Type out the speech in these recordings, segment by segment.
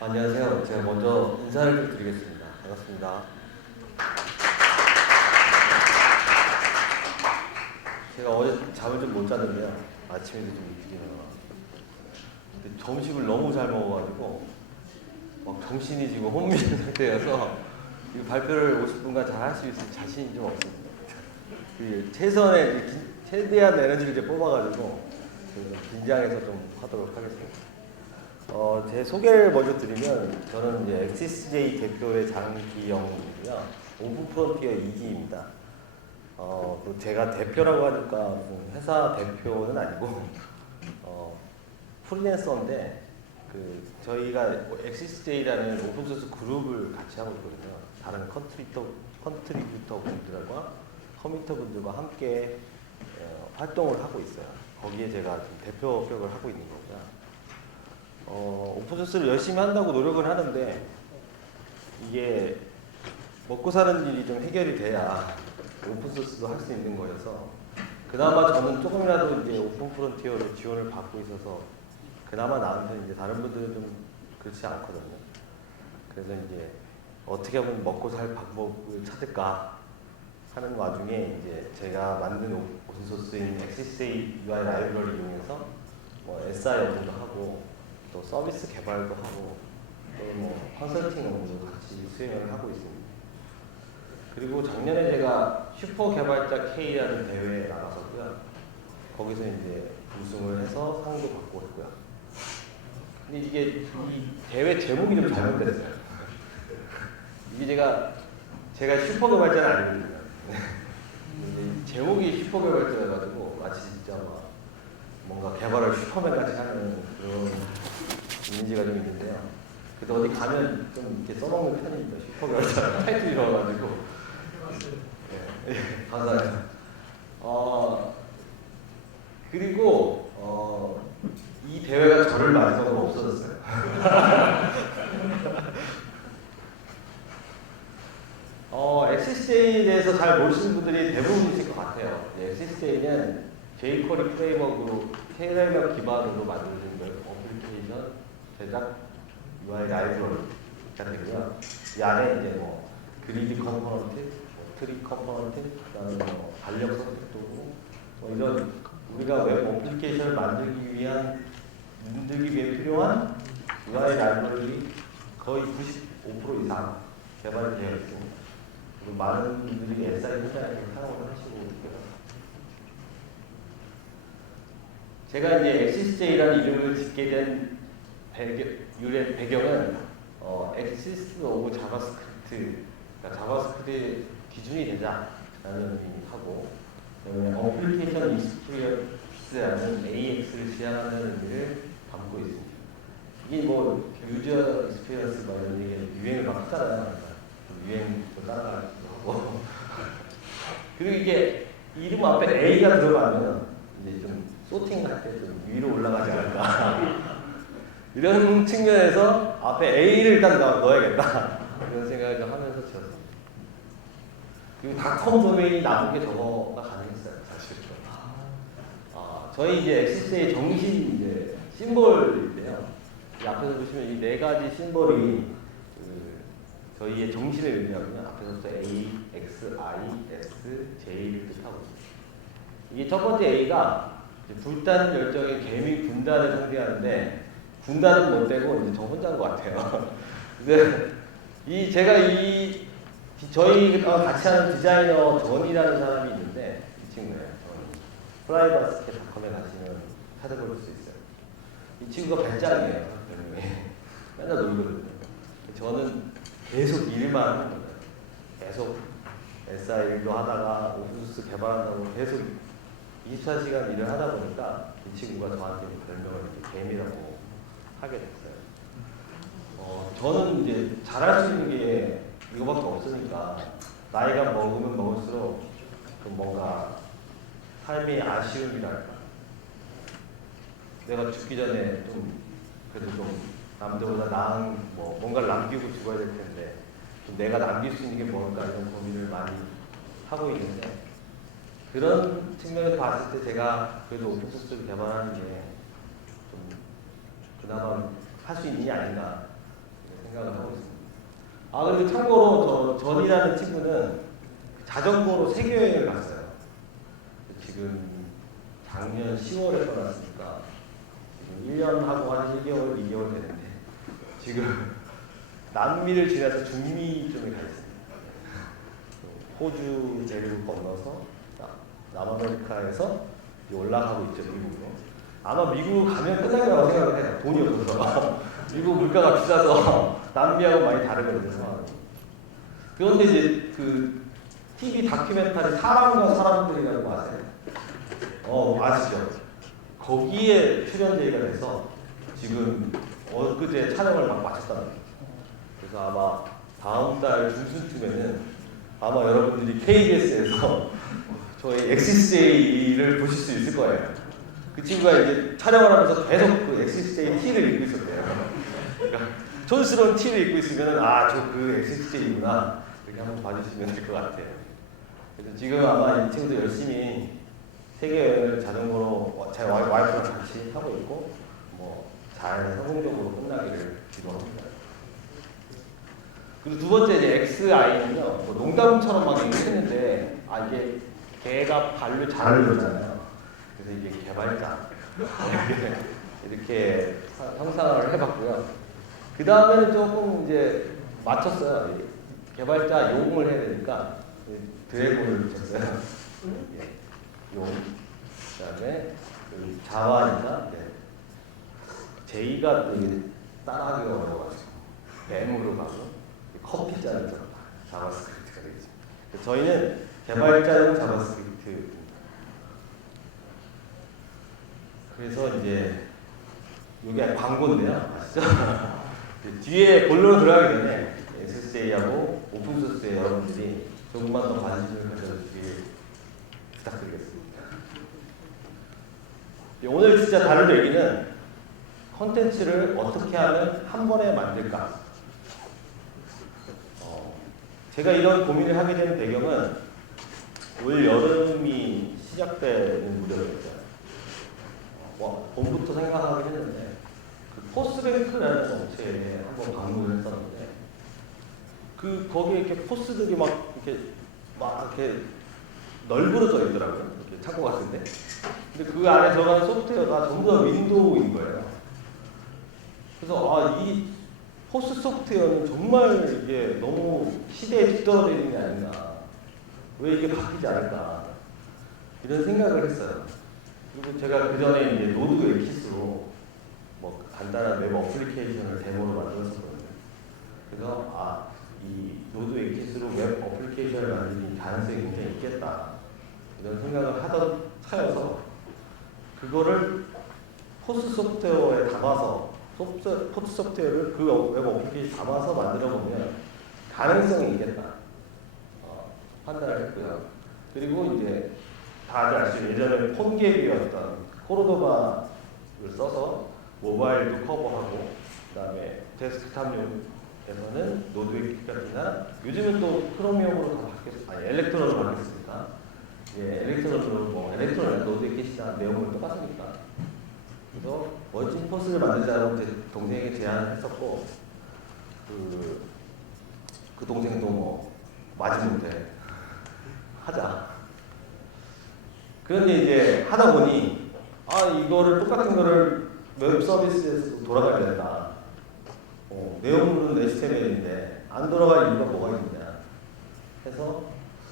안녕하세요. 제가 먼저 인사를 좀 드리겠습니다. 반갑습니다. 제가 어제 잠을 좀 못 잤는데요. 아침에도 좀 일찍 일어나. 근데 점심을 너무 잘 먹어가지고 막 정신이 지금 혼미한 상태여서 이 발표를 50분간 잘 할 수 있을 자신이 좀 없습니다. 최대한 에너지를 이제 뽑아가지고 긴장해서 좀 하도록 하겠습니다. 제 소개를 먼저 드리면 저는 이제 XSJ 대표의 장기영이고요. 오픈 프론티어 2기입니다. 또 제가 대표라고 하니까 무슨 회사 대표는 아니고 프리랜서인데 저희가 XSJ라는 오픈소스 그룹을 같이 하고 있거든요. 다른 컨트리뷰터 분들과 커뮤니터 분들과 함께 활동을 하고 있어요. 거기에 제가 좀 대표격을 하고 있는 거고요. 오픈소스를 열심히 한다고 노력을 하는데 이게 먹고 사는 일이 좀 해결이 돼야 오픈소스도 할 수 있는 거여서 그나마 저는 조금이라도 이제 오픈 프론티어로 지원을 받고 있어서 그나마 나은데 이제 다른 분들은 좀 그렇지 않거든요. 그래서 이제 어떻게 하면 먹고 살 방법을 찾을까 하는 와중에 이제 제가 만든 오픈소스인 XSJ UI 라이브러리 이용해서 SI 업무도 하고 또 서비스 개발도 하고 또 컨설팅 업무도 같이 수행을 하고 있습니다. 그리고 작년에 제가 슈퍼 개발자 K라는 대회에 나가서고요. 거기서 이제 우승을 해서 상도 받고 했고요. 근데 이게 이 대회 제목이 좀 잘못됐어요. 이게 제가 슈퍼 개발자는 아니거든요. 제목이 슈퍼 개발자여가지고 마치 진짜 뭔가 개발을 슈퍼맨 같이 하는 그런 이미지가 좀 있는데요. 그래도 어디 가면 좀 이렇게 써먹는 편입니다. 슈퍼 개발자 타이틀이 나와가지고. 네, 감사합니다. 그리고 이 대회가 저를 마지막으로 없어졌어요. XSJ에 대해서 잘 모르시는 분들이 대부분이실 것 같아요. XSJ는 jQuery 프레임워크로 KLM 기반으로 만들어진 어플리케이션 제작 UI 라이브러리가 되고요. 이 안에 이제 그리드 컴포넌트, 트리 컴포넌트, 그다음에 달력 서식도 이런 우리가 웹 어플리케이션을 만들기 위해 필요한 UI 라이브러리 거의 95% 이상 개발이 되어 있습니다. 그리고 많은 분들이 SI 현장에서 사용을 하시고 있고요. 제가 이제 XSJ라는 이름을 짓게 된 배경은 Axis 오브 자바스크립트, 그러니까 자바스크립트의 기준이 되자라는 의미하고 어플리케이션 익스피리언스라는 AX를 지향하는 의미를 담고 있습니다. 이게 유저 익스피리언스 이런 얘기 유행을 막 하잖아요. 유행도 따라가기도 하고 그리고 이게 이름 앞에 A가 들어가면 이제 좀 소팅할 때 좀 위로 올라가지 않을까 이런 측면에서 앞에 A를 일단 넣어야겠다 이런 생각을 하면서 지었습니다. 그리고 닷컴 도메인이 남은 게 저거가 가능했어요, 사실은. 저희 이제 XSJ 정신 이제 심볼인데요. 이 앞에서 보시면 이 네 가지 심볼이 저희의 정신을 의미하거든요. 앞에서부터 A, X, I, S, J를 뜻하고 있습니다. 이게 첫 번째 A가 불타는 열정의 개미 군단을 상대하는데 군단은 못 되고 이제 저 혼자인 것 같아요. 근데 저희가 같이 하는 디자이너 전이라는 사람이 있는데 이 친구예요. 프라이버스켓닷컴에 가시면 찾아볼 수 있어요. 이 친구가 배짱이에요. 맨날 놀거든요. 저는 계속 일만 하는 거예요. 계속 SI 일도 하다가 오픈소스 개발한다고 계속 24시간 일을 하다 보니까 이 친구가 저한테 별명을 개미라고 하게 됐어요. 저는 이제 잘할 수 있는 게 이거밖에 없으니까 나이가 먹으면 먹을수록 뭔가 삶의 아쉬움이랄까 내가 죽기 전에 그래도 좀 남들보다 나은 뭐 뭔가를 남기고 죽어야 될 텐데 좀 내가 남길 수 있는 게 뭘까 이런 고민을 많이 하고 있는데 그런 측면에서 봤을 때 제가 그래도 오픈소스를 개발하는 게 좀 그나마 할 수 있는 게 아닌가 생각을 하고 있습니다. 아 근데 참고로 전이라는 친구는 자전거로 세계여행을 갔어요. 지금 작년 10월에 떠났으니까 지금 1년하고 한 1개월, 2개월 되는데 지금 남미를 지나서 중미쪽에 가 있습니다. 호주 대륙을 건너서 남아메리카에서 올라가고 있죠, 미국으로. 아마 미국 가면 끝날 거라고 생각을 해요. 돈이 없어서. 미국 물가가 비싸서 남미하고 많이 다르거든요. 그런데 이제 그 TV 다큐멘터리 사람과 사람들이라고 아세요? 아시죠? 거기에 출연 제의가 돼서 지금 엊그제 촬영을 막 마쳤다는 거예요. 그래서 아마 다음 달 중순쯤에는 아마 여러분들이 KBS에서 저희 XSJ를 보실 수 있을 거예요. 그 친구가 이제 촬영을 하면서 계속 그 XSJ T를 입고 있었대요. 그러니까 촌스러운 T를 입고 있으면 저 그 XSJ구나 이렇게 한번 봐주시면 될 것 같아요. 그래서 지금 아마 이 친구도 열심히 세계여행을 자전거로 제 와이프랑 같이 하고 있고 뭐 잘 성공적으로 끝나기를 기도합니다. 그리고 두 번째 이제 XI는요 뭐 농담처럼 막 얘기했는데 이게 개가 발로 잘 놀잖아요. 그래서 이게 개발자 이렇게 형상을 해봤고요. 그 다음에는 조금 이제 맞췄어요. 개발자 용을 해야 되니까 드래곤을 붙였어요. 용. 그다음에 자와니까 제이가 따라하기가 어려워가지고 뱀으로 가고 커피자를 자바스크립트가 되겠습니다. 저희는 개발자용 자바스크립트. 그래서 이제 이게 광고인데요, 아시죠? 뒤에 본론으로 들어가기 전에 SSJ하고 오픈소스에 여러분들이 조금만 더 관심을 가져주시길 부탁드리겠습니다. 오늘 진짜 다룰 얘기는 컨텐츠를 어떻게 하면 한 번에 만들까. 제가 이런 고민을 하게 된 배경은 올 여름이 시작되는 무렵이었어요. 봄부터 생각하긴 했는데 그 포스뱅크라는 업체에 한번 방문을 했었는데 거기에 이렇게 포스들이 막 이렇게 널브러져 있더라고요. 이렇게 창고 같은데. 근데 그 안에 들어가는 소프트웨어가 전부 다 윈도우인 거예요. 그래서 이 포스 소프트웨어는 정말 이게 너무 시대에 뒤떨어져 있는 게 아닌가. 왜 이게 바뀌지 않을까. 이런 생각을 했어요. 그리고 제가 그 전에 이제 노드 엑시스로 뭐 간단한 웹 어플리케이션을 데모로 만들었었거든요. 그래서 이 노드 엑시스로 웹 어플리케이션을 만드는 가능성이 굉장히 있겠다. 이런 생각을 하던 차여서 그거를 포스 소프트웨어에 담아서 포스 소프트웨어를 그 웹 어플리케이션에 담아서 만들어 보면 가능성이 있겠다. 판단을 했고요. 그리고 이제 다들 아시죠? 예전에 폰계비였던 코르도바를 써서 모바일도 커버하고 그다음에 데스크탑용에서는 노드 엑시스나 요즘은 또 크로미움으로 다 바뀌었어요. 엘렉트론으로 바뀌었으니까 엘렉트론으로 엘렉트론 노드 엑시스나 내용은 똑같으니까 그래서 멋진 포스를 만들자고 제 동생에게 제안을 했었고 그 동생도 마지못해 하자. 그런데 이제 하다 보니 이거를 똑같은 거를 웹 서비스에서 돌아가야 된다. 내용물은 HTML인데 안 돌아갈 이유가 뭐가 있느냐 해서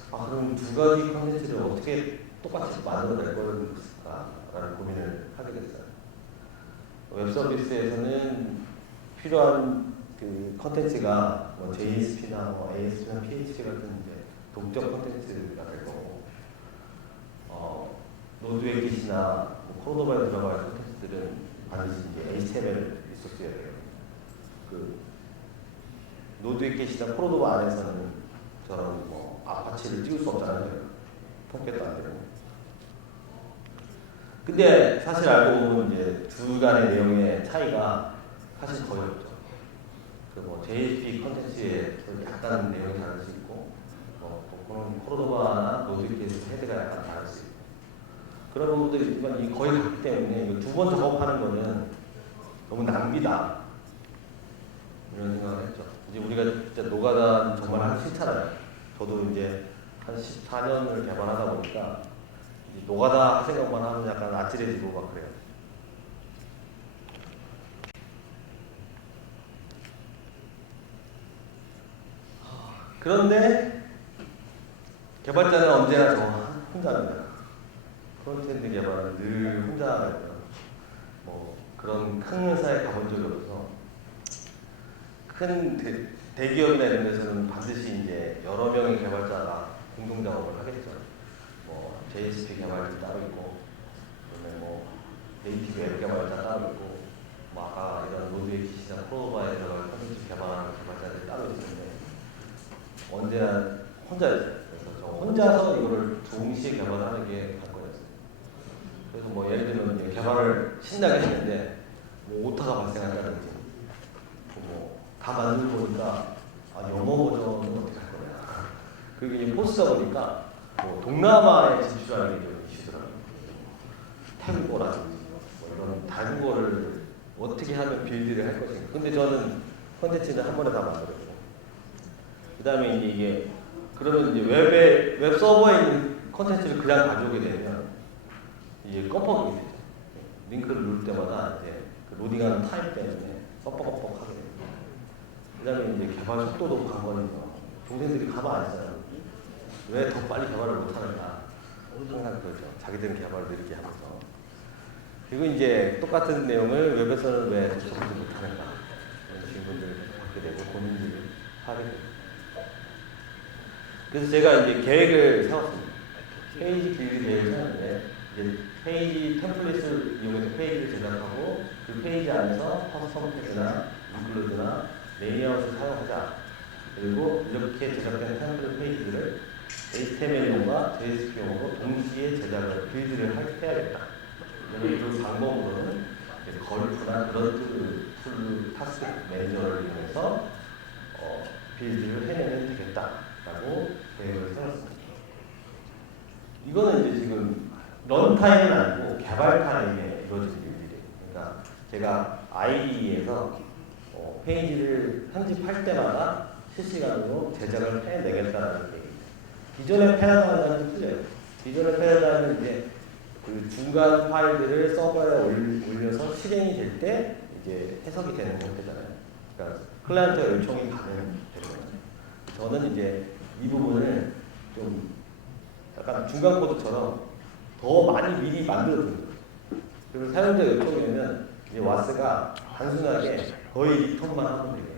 그럼 두 가지 컨텐츠를 어떻게 똑같이 만들어낼 것일까라는 고민을 하게 됐어요. 웹 서비스에서는 필요한 그 컨텐츠가 뭐 JSP나 뭐 ASP나 PHP 같은 이제 독점 컨텐츠가 될 거고, 노드 엑시스나 코르도바에 들어갈 컨텐츠들은 반드시 이제 HTML 있었어야 돼요. 그 노드 엑시스나 코르도바 안에서는 저런 뭐 아파치를 찍을 수 없잖아요. 통계도 안 되고. 근데 사실 알고 보면 이제 두 간의 내용의 차이가 사실 거의 없죠. 그뭐 JSP 컨텐츠에 약간 내용이 다를 수 있고, 그런 코르도바나 노드에서 헤드가 약간 다를 수 있고, 그런 부분들이 거의 같기 때문에 두 번 작업하는 거는 너무 낭비다. 이런 생각을 했죠. 이제 우리가 진짜 노가다 정말 하기 싫잖아요. 저도 이제 한 14년을 개발하다 보니까 노가다 생각만 하면 약간 아찔해지고 막 그래요. 그런데 개발자는 언제나 저 혼자입니다. 프론트엔드 개발은 늘 혼자예요. 뭐 그런 큰 회사에 가본 적이 없어서, 큰 대기업이나 이런 데서는 반드시 이제 여러 명의 개발자가 공동 작업을 하겠죠. 뭐 JSP 개발자 따로 있고, 그다음에 뭐 네이티브 앱 개발자 따로 있고, 뭐 아까 이런 노드에이시나 코로바에 들어갈 컨텐츠 개발하는 개발자들이 따로 있는데 언제나 혼자였어요. 그래서 저 혼자서 이거를 동시에 개발하는 게 관건이었어요. 그래서 뭐 예를 들면 이제 개발을 신나게 했는데 뭐 오타가 발생한다든지, 뭐 다 만들고 보니까 영어 버전은 어떻게 할 거냐. 그게 포스다 보니까 뭐 동남아에 진출하는 게 좀 이슈더라고요. 탱고라든지 뭐 이런 다른 거를 어떻게 하면 빌드를 할 것인가. 근데 저는 컨텐츠는 한 번에 다 만들었고, 그 다음에 이게 그러면 이제 웹 서버에 있는 컨텐츠를 그냥 가져오게 되면 이게 껌뻑이 되죠. 링크를 누를 때마다 이제 그 로딩하는 타임 때문에 뻑뻑뻑뻑 하게 됩니다. 그 다음에 이제 개발 속도도 관건이죠. 동생들이 가만 안 있어요. 왜 더 빨리 개발을 못하는가. 항상 그러죠. 자기들은 개발을 느리게 하면서. 그리고 이제 똑같은 내용을 웹에서는 왜 접속 못하는가. 이런 질문들을 받게 되고 고민들을 하게 됩니다. 그래서 제가 이제 계획을 세웠습니다. 페이지 빌드 계획을 세웠는데, 이제 페이지 템플릿을 이용해서 페이지를 제작하고, 그 페이지 안에서 커스텀 태그나 인클루드나 레이아웃을 사용하자. 그리고 이렇게 제작된 템플릿 페이지들을 HTML용과 JSP용으로 동시에 제작을, 빌드를 해야겠다. 그 방법으로는 걸프나 그런 툴 타스크 매니저를 이용해서 빌드를 해내면 되겠다라고 계획을 세웠습니다. 이거는 이제 지금 런타임은 아니고 개발 타임에 이루어진 일이에요. 그러니까 제가 IDE에서 페이지를 편집할 때마다 실시간으로 제작을 해내겠다는 얘기입니다. 기존의 패러다임은 틀려요. 기존의 패러다임은 이제 그 중간 파일들을 서버에 올려서 실행이 될 때 이제 해석이 되는 형태잖아요. 그러니까 클라이언트가 요청이 가면 되거든요. 저는 이제 이 부분을 좀 약간 중간 코드처럼 더 많이 미리 만들어둔 거예요. 그리고 사용자 요청이 되면 이제 와스가 단순하게 거의 리턴만 하면 되게,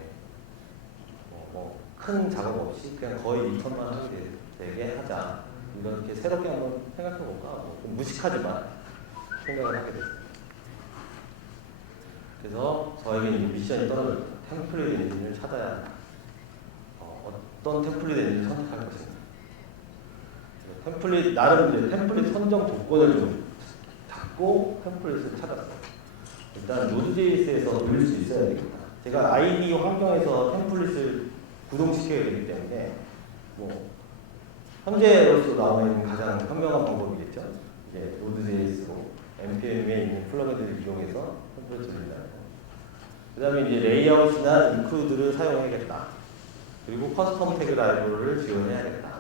큰 작업 없이 그냥 거의 리턴만 하게 되게 하자. 이렇게 새롭게 한번 생각해볼까? 무식하지만 생각을 하게 됐어요. 그래서 저에게 이제 미션이 떨어졌죠. 템플릿 엔진을 찾아야 한다. 어떤 템플릿 엔진을 선택할 것인가. 템플릿, 나름 이제 템플릿 선정 조건을 좀 잡고 템플릿을 찾았어요. 일단 노드.js에서 돌릴 수 있어야 되겠다. 제가 IDE 환경에서 템플릿을 구동시켜야 되기 때문에 현재로서 나와 있는 가장 현명한 방법이겠죠. 이제 노드.js로 npm에 있는 플러그인들을 이용해서 템플릿을 돌린다는 거. 그 다음에 이제 레이아웃이나 인클루드를 사용해야겠다. 그리고 커스텀 태그 라이브러리를 지원해야겠다.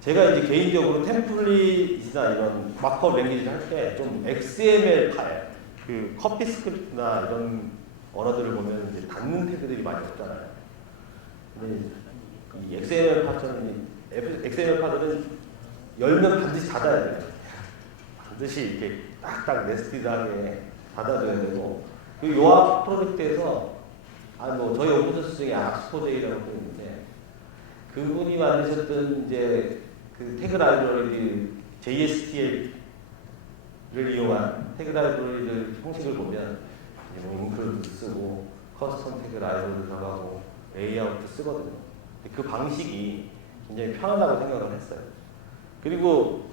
제가 이제 개인적으로 템플릿이나 이런 마크업 랭귀지를 할 때 좀 XML 파일, 그 커피 스크립트나 이런 언어들을 보면 이제 닫는 태그들이 많이 없잖아요. 근데 이 XML 파처럼 XML 파들은 열면 반드시 닫아야 돼요. 반드시 이렇게 딱딱 네스티드하게 닫아줘야 되고, 그 요아 프로젝트에서 저희 오픈소스 중에 악스포데이라고 있는데, 그분이 만드셨던 이제 그 태그 라이브러리 JSTL을 이용한 태그 라이브러리들 형식을 보면 인클루드 쓰고 커스텀 태그 라이브러리 들어가고 레이아웃도 쓰거든요. 근데 그 방식이 굉장히 편하다고 생각을 했어요. 그리고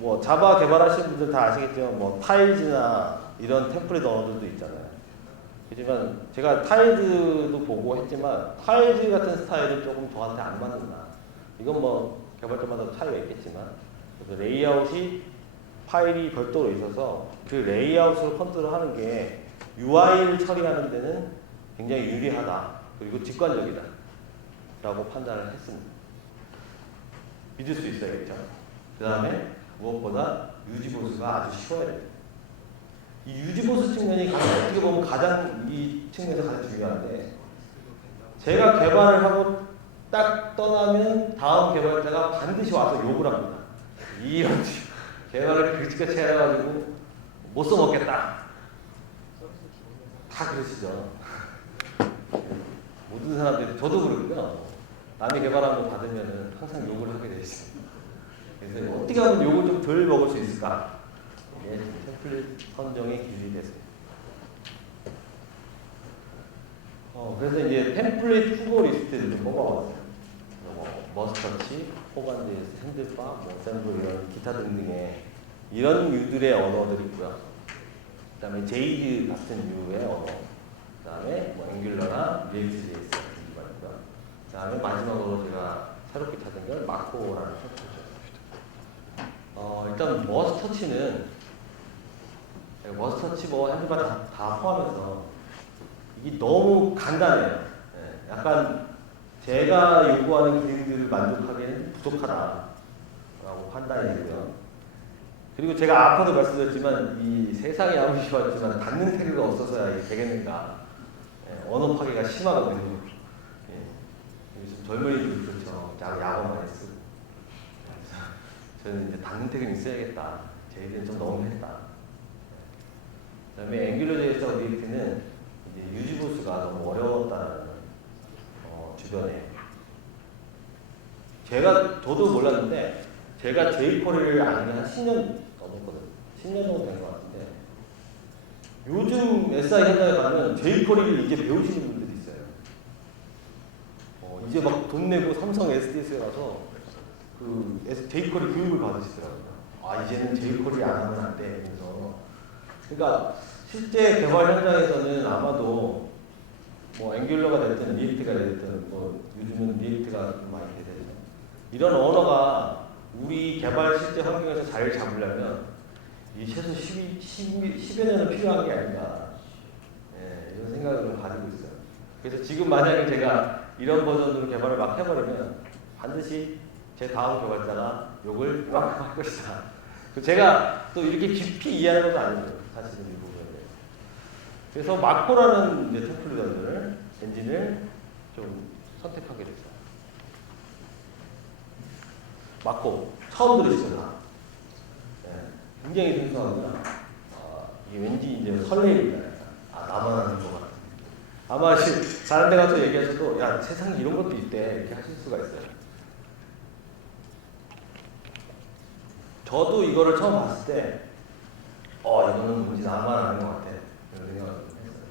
뭐 자바 개발하시는 분들 다 아시겠지만 뭐 타일즈나 이런 템플릿 언어들도 있잖아요. 하지만 제가 타일즈도 보고 했지만 타일즈 같은 스타일은 조금 저한테 안 맞는다. 이건 뭐 개발자마다 차이가 있겠지만 그래서 레이아웃이 파일이 별도로 있어서 그 레이아웃을 컨트롤하는 게 UI를 처리하는 데는 굉장히 유리하다. 그리고 직관적이다. 라고 판단을 했습니다. 믿을 수 있어야겠죠. 그 다음에 무엇보다 유지보수가 아주 쉬워야 돼요. 이 유지보수 측면이 어떻게 보면 가장 이 측면에서 가장 중요한데 제가 개발을 하고 딱 떠나면 다음 개발자가 반드시 와서 욕을 합니다. 이런 개발을 그렇게까지 해가지고 못 써먹겠다. 다 그러시죠. 모든 사람들이 저도 그러고요. 남이 개발한 거 받으면은 항상 욕을 하게 돼 있습니다. 그래서 어떻게 하면 욕을 좀 덜 먹을 수 있을까? 이게 템플릿 선정의 기준이 됐습니다. 그래서 이제 템플릿 후보 리스트를 좀 뽑아봤어요. 머스터치, 호반드, 핸들바, 뭐 샘블 이런 기타 등등의 이런 유들의 언어들이 있고요. 그 다음에 제이드 같은 유의 언어, 그 다음에 뭐 앵귤러나 리액트.js 같은 기가 있고요. 그 다음에 마지막으로 제가 새롭게 찾은 건 마코라는 템플릿이죠. 일단 머스터치 뭐 핸들바 다 포함해서 이게 너무 간단해요. 네, 약간 제가 요구하는 기능들을 만족하기에는 부족하다라고 판단이 되고요. 그리고 제가 아까도 말씀드렸지만 이 세상이 아무리 좋았지만 닫는 태그가 없어서야 이게 되겠는가. 언어 파괴가 심하거든요. 요즘 젊은이들 그렇죠. 야구 많이 쓰고. 저는 이제 닫는 태그는 있어야겠다. 제이드는 좀 너무했다. 그 다음에 앵귤러.js하고 리액트는 이제 유지보수가 너무 어려웠다는 주변에 저도 몰랐는데 제가 jQuery를 아는 게 한 10년 넘었거든요. 10년 정도 된 것 같은데 요즘 SI 현장에 가면 jQuery를 이제 배우시는 분들이 있어요. 이제 막 돈 내고 삼성 SDS에 가서 그 jQuery 교육을 받으시더라고요. 이제는 jQuery 안 하면 안 돼. 그래서 그러니까 실제 개발 현장에서는 아마도 뭐 앵귤러가 됐든 리액트가 됐든 뭐 요즘은 리액트가 많이 되죠. 이런 언어가 우리 개발 실제 환경에서 자리를 잡으려면 이 최소 10여 년은 필요한 게 아닌가 이런 생각을 좀 가지고 있어요. 그래서 지금 만약에 제가 이런 버전으로 개발을 막 해버리면 반드시 제 다음 개발자가 욕을 이만큼 할 것이다. 제가 또 이렇게 깊이 이해하는 것도 아니죠. 사실은 이 부분에. 그래서 마코라는 이제 템플릿 엔진을 좀 선택하게 됐어요. 마코 처음 들으시죠? 굉장히 생소하구나. 이게 왠지 이제 설레입니다. 나만 하는 것 같은. 아마 다른 데 가서 얘기하셔도 야 세상에 이런 것도 있대 이렇게 하실 수가 있어요. 저도 이거를 처음 봤을 때 이거는 뭔지 나만 아는 것 같아 이런 생각을 했어요.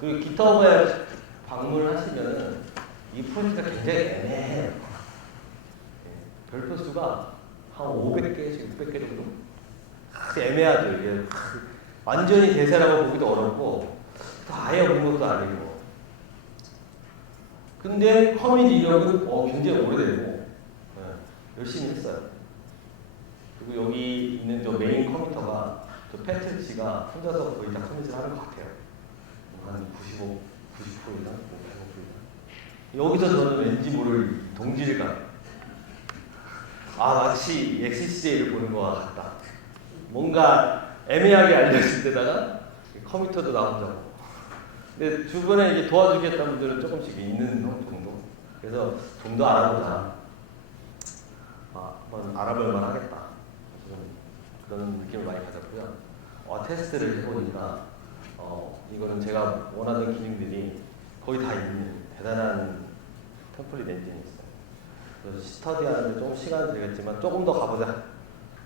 그리고 깃허브에 방문을 하시면은 이 프로젝트가 굉장히 애매해요. 별표 수가 한 500개에서 600개 정도? 애매하죠. 이게 완전히 대세라고 보기도 어렵고 또 아예 없는 것도 아니고. 근데 커밋 이력은 굉장히 오래되고 열심히 했어요. 그리고 여기 있는 저 메인 커미터가 저 패트 씨가 혼자서 거의 다 커밋을 하는 것 같아요. 한 90% 이상, 100% 이상. 여기서 저는 왠지 모를 동질감. 마치 XCJ를 보는 것 같다. 뭔가 애매하게 알려진 데다가 커미터도 나 혼자 고 근데 주변에 이제 도와주겠다는 분들은 조금씩 있는 정도. 그래서 좀 더 알아보자. 한번 알아볼 만 하겠다. 그런 느낌을 많이 가졌고요. 테스트를 해보니까 이거는 제가 원하는 기능들이 거의 다 있는 대단한 템플릿 엔진이 있어요. 그래서 스터디하는데 조금 시간이 들겠지만 조금 더 가보자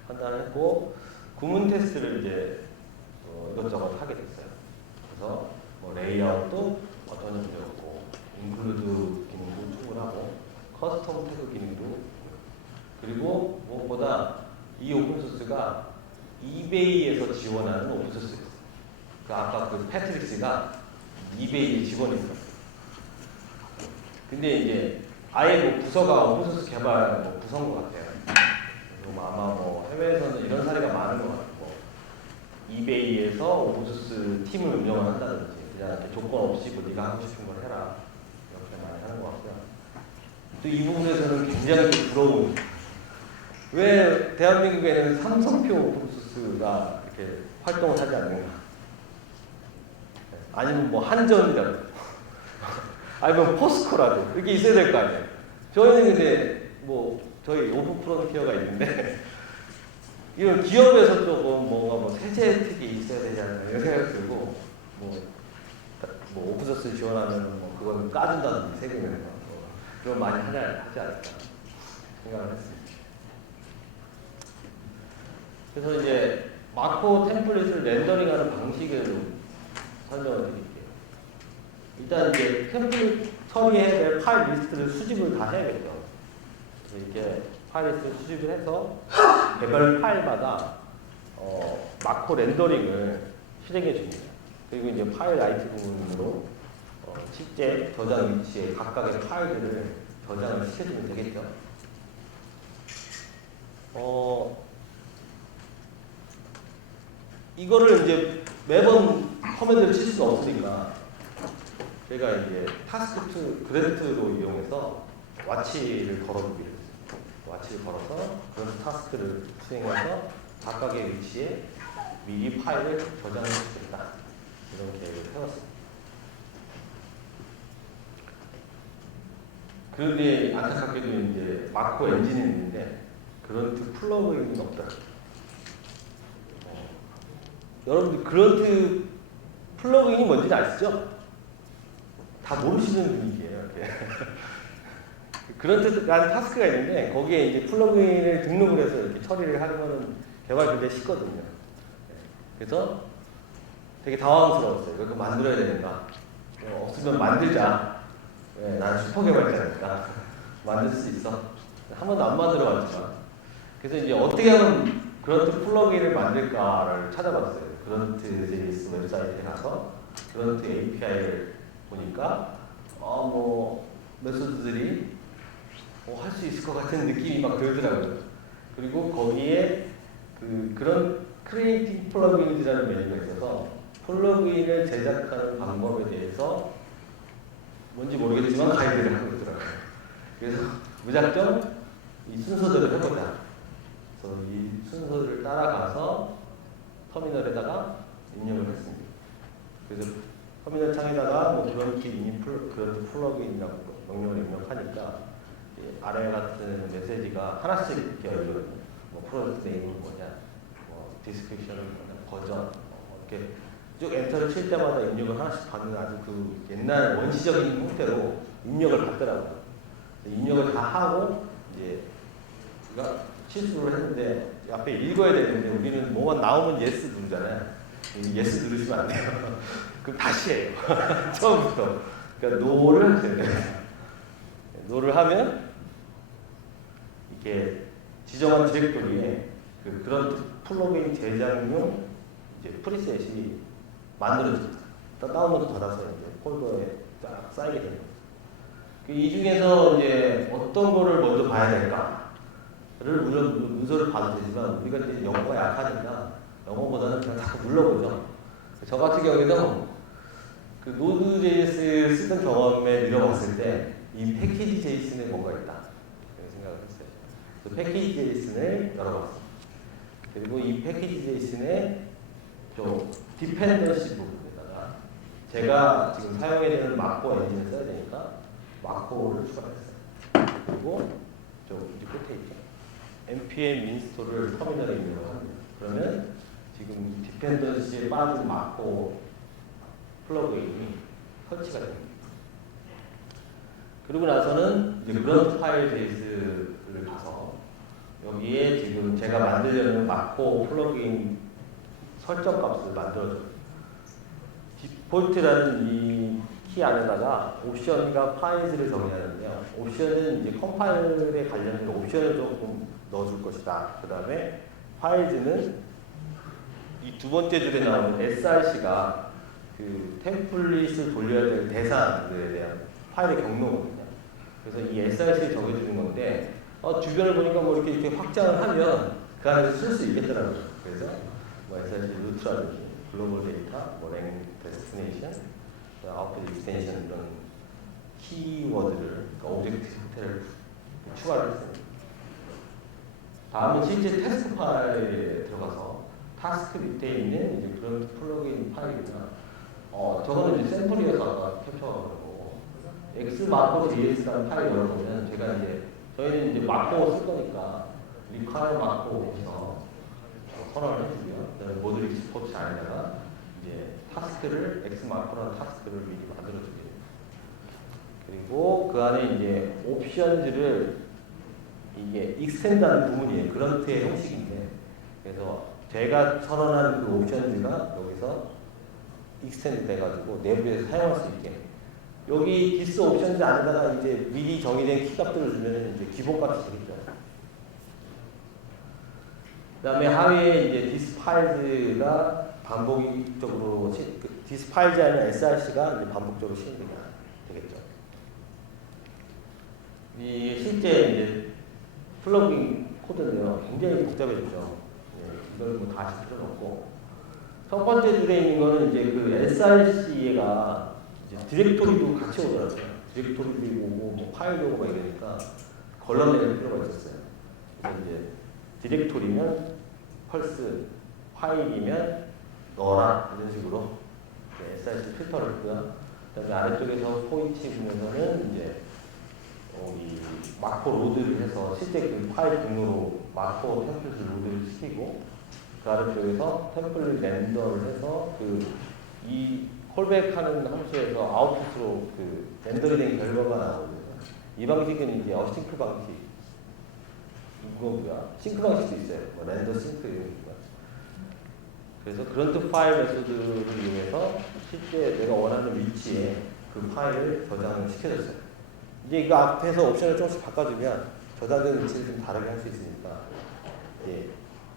판단을 했고 구문 테스트를 이제 이것저것 하게 됐어요. 그래서 뭐 레이아웃도 전혀 문제 없고 인클루드 기능도 충분하고 커스텀 태그 기능도 그리고 무엇보다 이 오픈소스가 이베이에서 지원하는 오픈소스. 그 아까 그 패트릭스가 이베이에 직원이 있었어요. 근데 이제 아예 뭐 부서가 오픈소스 개발 뭐 부서인 것 같아요. 아마 뭐 해외에서는 이런 사례가 많은 것 같고, 이베이에서 오픈소스 팀을 운영을 한다든지 그냥 이렇게 조건 없이 뭐 네가 하고 싶은 걸 해라 이렇게 많이 하는 것 같고요. 또 이 부분에서는 굉장히 부러운, 왜 대한민국에는 삼성표 오픈소스가 이렇게 활동을 하지 않는가? 아니면 뭐 한전이라도 아니면 포스코라도 이렇게 있어야 될 거 아니에요. 저희는 근데 뭐 저희 오픈 프론티어가 있는데 이런 기업에서 조금 뭔가 뭐 세제 혜택이 있어야 되지 않나 이런 생각이 들고, 뭐 오픈소스 지원하면 뭐 그걸 까준다든지 세금에서 그런 많이 하지 않을까 생각을 했습니다. 그래서 이제 마코 템플릿을 렌더링하는 방식을 설명을 드릴게요. 일단 이제 템플릿 처리해야 될 파일 리스트를 수집을 다 해야겠죠. 이렇게 파일 리스트를 수집을 해서 개별 파일마다 마코 렌더링을 실행해 줍니다. 그리고 이제 파일 IT 부분으로 실제 저장 위치에 각각의 파일들을 저장을 시켜주면 되겠죠. 이거를 이제 매번 커맨드를 칠 수가 없으니까 제가 이제 타스크 그랜트로 이용해서 와치를 걸어두기로 했어요. 와치를 걸어서 그런 타스크를 수행해서 각각의 위치에 미리 파일을 저장을 시켰다. 이런 계획을 세웠습니다. 그런데 안타깝게도 이제 마코 엔진이 있는데 그런트 플러그인이 없더라고요. 여러분들 그런트 플러그인이 뭔지 아시죠? 다 모르시는 분위기예요. 그런트라는 타스크가 있는데 거기에 이제 플러그인을 등록을 해서 이렇게 처리를 하면 개발 굉장히 쉽거든요. 그래서 되게 당황스러웠어요. 이거 만들어야 되는가? 없으면 만들자. 난 슈퍼 개발자니까 만들 수 있어. 한 번도 안 만들어 봤지만. 그래서 이제 어떻게 하면 그런트 플러그인을 만들까를 찾아봤어요. 그런트 JS 웹사이트에 가서 그런트 API를 보니까 뭐 메소드들이 할 수 있을 것 같은 느낌이 막 들더라고요. 그리고 거기에 그런 크리에이팅 플러그인이라는 메뉴가 있어서 플러그인을 제작하는 방법에 대해서 뭔지 모르겠지만 가이드를 하고 있더라고요. 그래서 무작정 이 순서대로 해보자. 그래서 이 순서를 따라가서 터미널에다가 입력을 했습니다. 그래서 터미널 창에다가 뭐 그런트 플러그인이라고 명령을 입력하니까 아래 같은 메시지가 하나씩 이렇게 열리거든요. 뭐 프로젝트 네임은 뭐냐, 뭐 디스크립션은 뭐냐, 버전 이렇게 쭉 엔터를 칠 때마다 입력을 하나씩 받는 아주 그 옛날 원시적인 형태로 입력을 받더라고요. 입력을 다 하고 이제 우리가 실수를 했는데 앞에 읽어야 되는데 우리는 뭐가 나오면 예스 누르잖아요. 예스 누르시면 안 돼요. 그럼 다시 해요. 처음부터. 그러니까 노를 하셔야 돼요. 노를 하면 이렇게 지정한 디렉토리에 그런 플러그인 제작용 이제 프리셋이 만들어집니다. 다운로드 받아서 이제 폴더에 쫙 쌓이게 됩니다. 이 중에서 이제 어떤 거를 먼저 봐야 될까를 문서를 봐도 되지만 우리가 이제 영어가 약하니까 영어보다는 그냥 자꾸 눌러보죠. 저 같은 경우에도 그 노드.js 쓰던 경험에 밀어봤을 때 이 패키지 JSon에 뭔가 있다 이렇게 생각을 했어요. 그래서 패키지 JSon을 열어봤습니다. 그리고 이 패키지 JSon의 좀 디펜던시 부분에다가 제가 지금 사용해야 되는 마코 엔진을 써야 되니까 마코를 추가했어요. 그리고 저 이제 끝에 있죠. npm 인스톨을 터미널에 입력을 합니다. 그러면 지금 디펜던시에 빠진 마코 플러그인이 설치가 됩니다. 그리고 나서는 이제 그런 파일 JS를 가서 여기에 지금 제가 만들려는 마코 플러그인 설정 값을 만들어줘요. 디폴트라는 이 키 안에다가 옵션과 파일즈를 정의하는데요. 옵션은 이제 컴파일에 관련된 옵션을 조금 넣어줄 것이다. 그 다음에 파일즈는 이 두 번째 줄에 나오는 src가 그 템플릿을 돌려야 될 대상들에 대한 파일의 경로거든요. 그래서 이 src를 적어주는 건데 주변을 보니까 뭐 이렇게 확장을 하면 그 안에서 쓸 수 있겠더라고요. 그래서 뭐 src 루트라든지 글로벌 데이터, 뭐 랭 데스티네이션, 아웃풋 익스텐션 이런 키워드를 그러니까 오브젝트 형태를 추가를 했습니다. 다음은 실제 테스트 파일에 들어가서 타스크 밑에 있는 이제 그런 플러그인 파일이나 저거는 이제 샘플이어서 아까 캡처한 거고 X 마크로 JS라는 파일 열어보면 제가 이제 저희는 이제 마크 쓸 거니까 리콰이어 마크에서 선언을 해주고요. 그다음에 모듈 익스포트 안에다가 이제 타스크를 X 마크라는 타스크를 미리 만들어주게 됩니다. 그리고 그 안에 이제 옵션즈를 이게 익스텐드하는 부분이에요. 그런트의 형식인데 그래서 제가 선언한 그 옵션즈가 여기서 익스텐드 돼가지고 내부에서 사용할 수 있게 여기 디스 옵션즈 안에다가 이제 미리 정의된 키값들을 주면 이제 기본값이 되겠죠. 그 다음에 하위에 이제 디스 파일즈가 반복적으로 디스 파일즈 아니면 src가 이제 반복적으로 실행되게 되겠죠. 이 실제 이제 플러그인 코드는요 굉장히 복잡해졌죠. 이걸 뭐 다 하실 필요는 없고 첫 번째 줄에 있는 거는 이제 그 src가 이제 디렉토리도 같이 오더라고요. 디렉토리도 오고 뭐 파일도 오고 막 이러니까 걸러내는 필요가 있었어요. 그래서 이제 디렉토리면 펄스, 파일이면 넣어라 이런 식으로 src 필터를 했고요. 그다음에 아래쪽에서 포인치 부분에서는 이제 이 마코 로드를 해서 실제 그 파일 등으로 마코 템플릿을 로드를 시키고 그 아래쪽에서 템플릿 렌더를 해서 그 이 콜백하는 함수에서 아웃풋으로 그 렌더링 된 결과가 나오거든요. 이 방식은 이제 어싱크 방식 이거고요. 싱크 방식도 있어요. 뭐 렌더 싱크 이런 거. 그래서 그런트 파일 메소드를 이용해서 실제 내가 원하는 위치에 그 파일을 저장을 시켜줬어요. 이제 이거 앞에서 옵션을 조금씩 바꿔주면 저장된 위치를 좀 다르게 할 수 있으니까 예,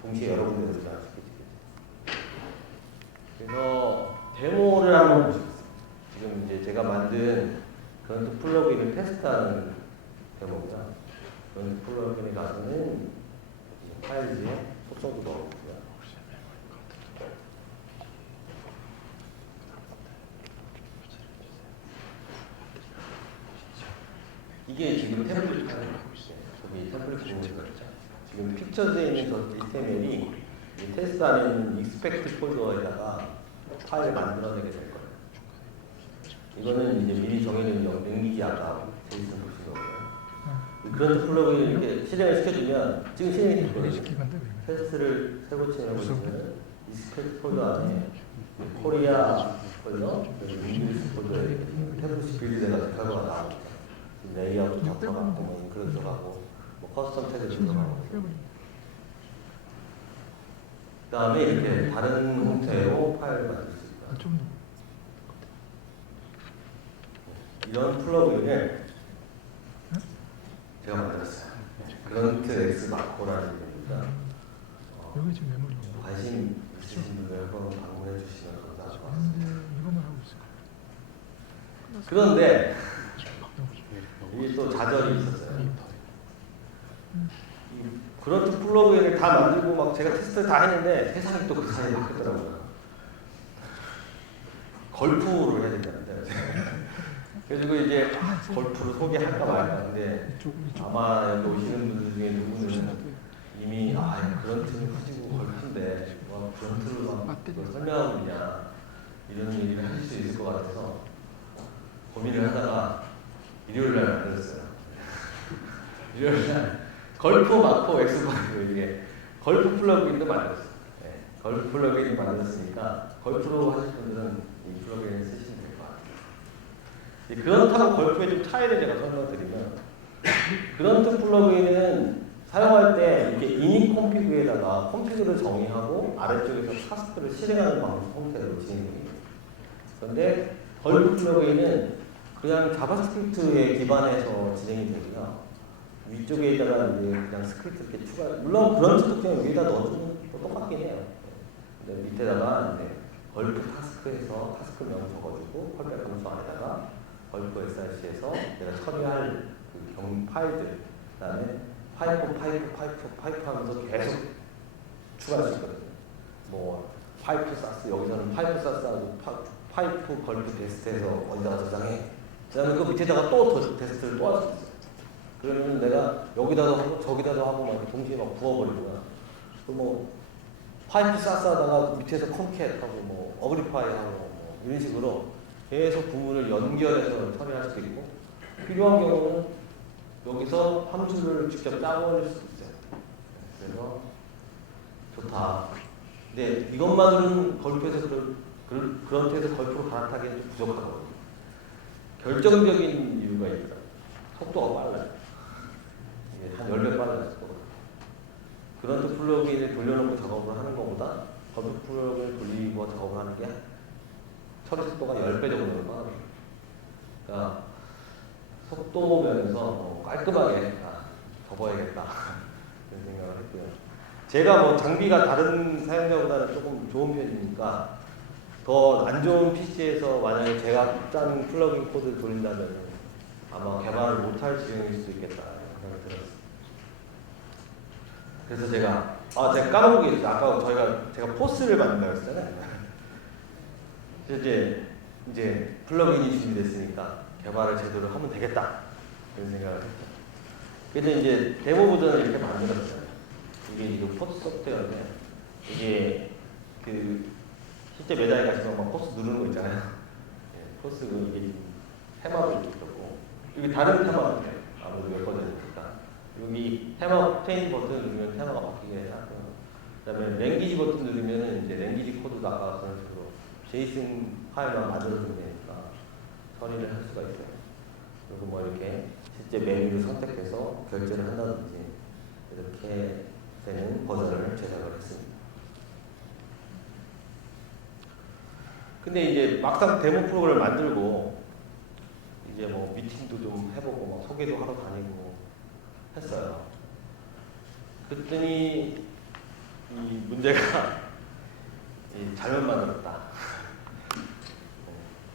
동시에 여러 군데 저장할 수 있겠죠. 그래서 데모를 한번 보시겠습니다. 지금 이제 제가 만든 그런트 플러그인을 테스트하는 데모입니다. 그런트 플러그인에 가서는 파일즈에 속성도 넣어보고요. 이게 지금 템플릿 파일, 저기 템플릿 부분이죠. 지금 픽처즈에 있는 저 HTML이 이 테스트 안에 있는 익스펙트 폴더에다가 파일을 만들어내게 될 거예요. 이거는 이제 미리 정해진 능력이 아까 제이슨 보신 거고요. 그런 플러그인을 이렇게 실행을 시켜주면 지금 실행이 됐거든요. 테스트를 새로 진행해보시면 익스펙트 폴더 안에 코리아 폴더, 잉글리시 폴더에 템플릿이 빌드돼가지고 결과가 나옵니다. 레이아웃 들어가고 뭐 그런 들어가고 뭐 커스텀 태그 들어가고 그 다음에 이렇게 다른 형태로 파일을 만들 수 있다. 이런 플러그인을 제가 만들었어요. 그런트 X 마코라는 겁니다. 관심 있으신 분들 한번 방문해 주시면 감사하겠습니다. 그런데 이게 또 좌절이 있었어요. 그런트 플러그인을 다 만들고 막 제가 테스트를 다 했는데 세상이 또 그 사이에 바뀌었더라고요. 걸프를 해야 된다는데 그래서 이제 걸프를 소개할까 말까 근데 아마 여기 오시는 분들 중에 누구는 이미 그런트는 커지고 걸프인데 그런트를 막 설명하고 있냐 이런 얘기를 하실 수 있을 것 같아서 고민을 하다가 일요일날 만들었어요. 일요일날 걸프 마코 엑스파이브 이게 걸프 플러그인도 만들었어요. 네, 걸프 플러그인 만들었으니까 걸프로 하실 분들은 이 플러그인을 쓰시면 될 것 같아요. 그런다고 걸프의 좀 차이를 제가 설명드리면 그런트 플러그인은 사용할 때 이렇게 이닉 컴피그에다가 컴피그를 정의하고 아래쪽에서 타스크를 실행하는 방식 형태로 진행됩니다. 그런데 걸프 플러그인은 그냥 자바스크립트에 기반해서 진행이 되고요. 위쪽에다가 이제 그냥 스크립트 이렇게 추가. 물론 그런 스크립트는 위에다 넣어주면 똑같긴 해요. 밑에다가 이제 걸프 타스크에서 타스크 명을 적어주고 컬백 검수 안에다가 걸프 SRC에서 내가 처리할 그 파일들, 그다음에 파이프 하면서 계속 추가할 수 있거든요. 뭐 파이프 사스, 여기서는 파이프 사스하고 파이프 걸프 테스트에서 어디다가 저장해. 그다음에 그 밑에다가 또 테스트를 또 할 수 있어요. 그러면 내가 여기다도 하고 저기다도 하고 막 동시에 막 부어버리거나, 뭐 파이프 사스하다가 밑에서 컴캣하고 뭐 어그리파이하고 뭐 이런 식으로 계속 부분을 연결해서 처리할 수도 있고, 필요한 경우는 여기서 함수를 직접 짜버릴 수 있어요. 그래서 좋다. 근데 이것만으로는 걸프에서 그런 데서 걸프로 갈아타기는 좀 부족하거든요. 결정적인 이유가 있다. 속도가 빨라요. 이게 한 10배 빨라요. 속도가. 그런트 플러그인을 돌려놓고 작업을 하는 것보다 걸프 플러그인을 돌리고 작업을 하는 게 처리 속도가 10배 정도는 빠르죠. 그러니까 속도 면에서 깔끔하게 접어야겠다 이런 생각을 했고요. 제가 뭐 장비가 다른 사용자보다는 조금 좋은 편이니까 더 안 좋은 PC에서 만약에 제가 짠 플러그인 코드를 돌린다면 아마 개발을 못할 지경일 수도 있겠다 생각이 들었어요. 그래서 제가 까먹은 게 있어요. 아까 제가 포스를 만든다고 했잖아요. 이제 플러그인이 준비됐으니까 개발을 제대로 하면 되겠다 이런 생각을 했죠. 그래서 이제 데모 버전을 이렇게 만들었어요. 이게 지금 포스 소프트웨어인데, 이게 그 실제 매장에 가시면 막 포스 누르는 거 있잖아요. 예, 포스 이게 지금 테마도 있고, 여기 다른 테마도 돼요. 아무래도 몇 버전이니까. 여기 테마 체인지 버튼 누르면 테마가 바뀌게 하고요. 그다음에 랭귀지 버튼 누르면 이제 랭귀지 코드도 아까 그런 식으로 제이슨 파일만 만들어주면 되니까 처리를 할 수가 있어요. 그리고 뭐 이렇게 실제 메뉴를 선택해서 결제를 한다든지 이렇게 되는 버전을 제작을 했습니다. 근데 이제 막상 데모 프로그램을 만들고 이제 뭐 미팅도 좀 해보고 막 소개도 하러 다니고 했어요. 그랬더니 이 문제가 잘못 만들었다.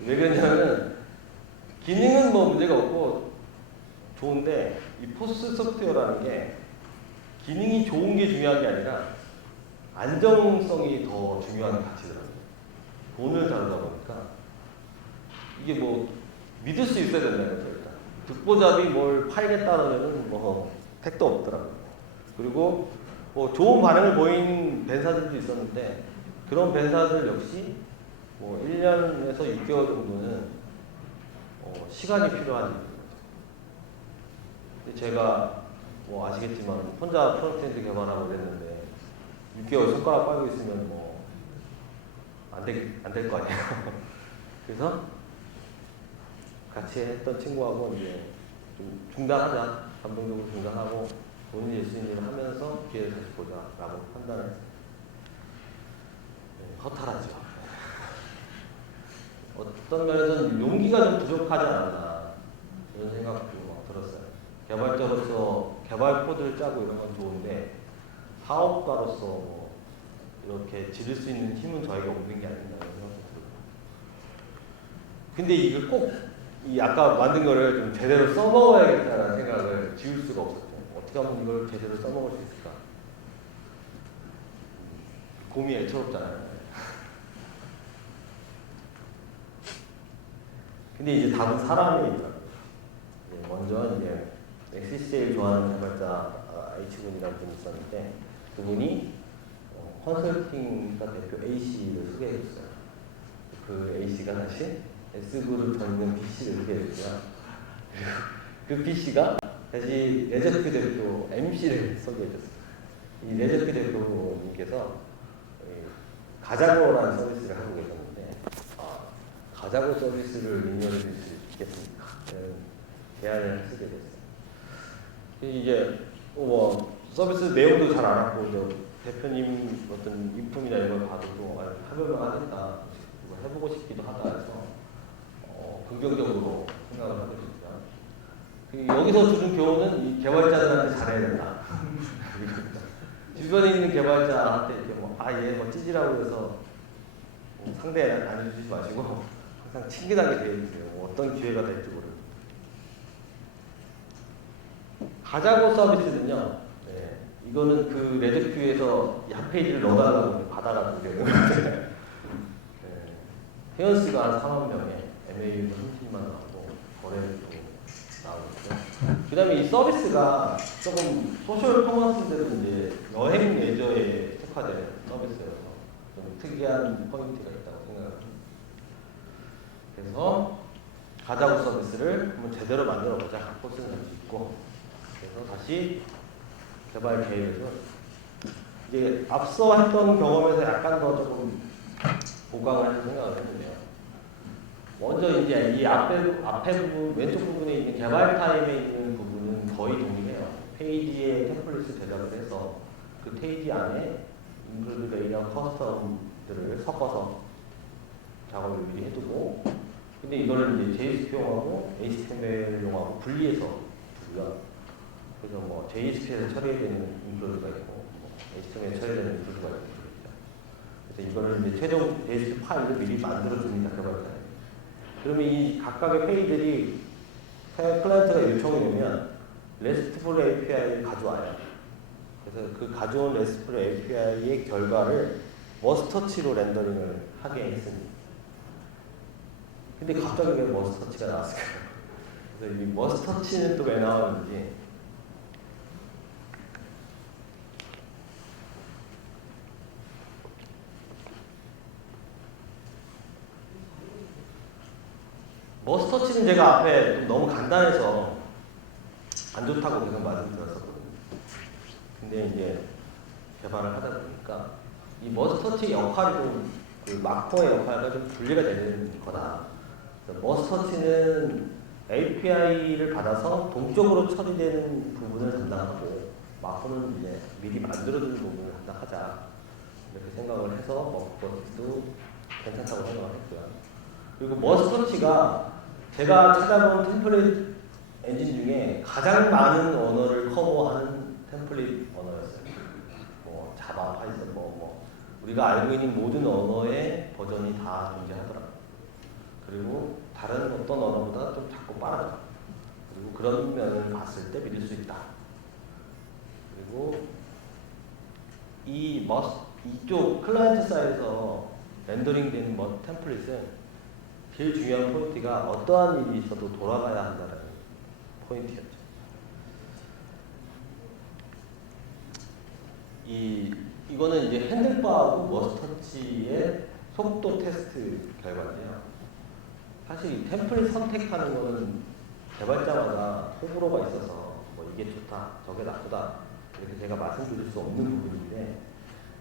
왜 그러냐면 기능은 뭐 문제가 없고 좋은데 이 포스 소프트웨어라는 게 기능이 좋은 게 중요한 게 아니라 안정성이 더 중요한 가치더라고요. 돈을 다루다 보니까 이게 뭐 믿을 수 있어야 된다는 거죠. 일단 듣보잡이 뭘 팔겠다 그러면 뭐 택도 없더라고요. 그리고 뭐 좋은 반응을 보인 벤사들도 있었는데 그런 벤사들 역시 뭐 1년에서 6개월 정도는 시간이 필요한 일이죠. 제가 뭐 아시겠지만 혼자 프론트엔드 개발하고 그랬는데 6개월 손가락 빨고 있으면 뭐 안 될 거 아니에요. 그래서 같이 했던 친구하고 이제 좀 중단하자, 감정적으로 중단하고 본인이 예수님 일을 하면서 기회를 다시 보자라고 판단했어요. 허탈하죠. 어떤 면에서는 용기가 좀 부족하지 않았나 이런 생각도 들었어요. 개발자로서 개발 코드를 짜고 이런 건 좋은데 사업가로서 뭐 이렇게 지를 수 있는 힘은 저희가 없는 게 아닌가 이런 생각도 들고. 근데 이걸 꼭 이 아까 만든 거를 좀 제대로 써먹어야겠다는 생각을 지울 수가 없었죠. 어떻게 하면 이걸 제대로 써먹을 수 있을까? 고민이 애처롭잖아요. 근데 이제 답은 사람에 있더라고요. 먼저 이제 XCL 좋아하는 개발자 H군이라는 분이 있었는데 그분이 컨설팅사 대표 A씨를 소개해줬어요. 그 A씨가 다시 S그룹 전문 B씨를 소개해줬고요. 그리고 그 B씨가 다시 레저피 대표 MC를 소개해줬어요. 이 레저피 대표님께서 가자고라는 서비스를 하고 계셨는데 가자고 서비스를 인용해 줄 수 있겠습니까? 제안을 하시게 됐어요. 이제 뭐 서비스 내용도 잘 알았고 이제 대표님 어떤 인품이나 이런 걸 봐도 또 하려면 하겠다, 해보고 싶기도 하다 해서 긍정적으로 생각을 하게 됐죠. 여기서 주는 교훈은 이 개발자들한테 잘해야 된다. 주변에 있는 개발자한테 이렇게 뭐 얘 뭐 찌질하고 해서 상대 안 해주지 마시고 항상 친근하게 대해주세요. 어떤 기회가 될지 모릅니다. 가자고 서비스는요. 네, 이거는 그 레드큐에서 한 페이지를 넣어달라고 받아가지고 되는 건데 회원수가 한 4만 명에 MAU도 30만 나오고 거래도 나오고 그 다음에 이 서비스가 조금 소셜 커머스대로 이제 여행 레저에 특화된 서비스여서 좀 특이한 포인트가 있다고 생각합니다. 그래서 가자고 서비스를 한번 제대로 만들어 보자. 코스는 할 수 있고 그래서 다시 개발 계획을 세웠습니다. 이제 앞서 했던 경험에서 약간 더 조금 보강을 해서 생각을 했는데요. 먼저 이제 이 앞에 부분, 왼쪽 부분에 있는 개발 타임에 있는 부분은 거의 동일해요. 페이지에 템플릿을 제작을 해서 그 페이지 안에 인클루드 레이랑 커스텀들을 섞어서 작업을 미리 해두고 근데 이거를 이제 JSP용하고 HTML용하고 분리해서 두고요. 그래서 뭐 JSP에서 처리해야 되는 인클루드가 있고 HTML에 처리해야 되는 인클루드가 있고 그래서 이거를 이제 최종 JSP 파일을 미리 만들어 줍니다. 개발자에. 그러면 이 각각의 페이지들이 클라이언트가 요청이 오면 RESTful API를 가져와요. 그래서 그 가져온 RESTful API의 결과를 머스터치로 렌더링을 하게 했습니다. 근데 갑자기 왜 머스터치가 나왔을까요? 그래서 이 머스터치는 또 왜 나왔는지 머스터치는 제가 앞에 좀 너무 간단해서 안 좋다고 계속 말씀드렸었거든요. 근데 이제 개발을 하다 보니까 이 머스터치 역할이 좀 그 마커의 역할과 좀 분리가 되는 거다. 머스터치는 API를 받아서 동적으로 처리되는 부분을 담당하고 마커는 이제 미리 만들어주는 부분을 담당하자 이렇게 생각을 해서 머스터치도 괜찮다고 생각을 했고요. 그리고 머스터치가 제가 찾아본 템플릿 엔진 중에 가장 많은 언어를 커버하는 템플릿 언어였어요. 뭐 자바, 파이썬, 우리가 알고 있는 모든 언어의 버전이 다 존재하더라고요. 그리고 다른 어떤 언어보다 좀 작고 빠르다. 그리고 그런 면을 봤을 때 믿을 수 있다. 그리고 이쪽 클라이언트 사이드에서 렌더링된 템플릿은 제일 중요한 포인트가 어떠한 일이 있어도 돌아가야 한다는 포인트였죠. 이거는 이제 핸들바하고 머스터치의 속도 테스트 결과인데요. 사실 이 템플릿 선택하는 거는 개발자마다 호불호가 있어서 뭐 이게 좋다, 저게 나쁘다 이렇게 제가 말씀드릴 수 없는 부분인데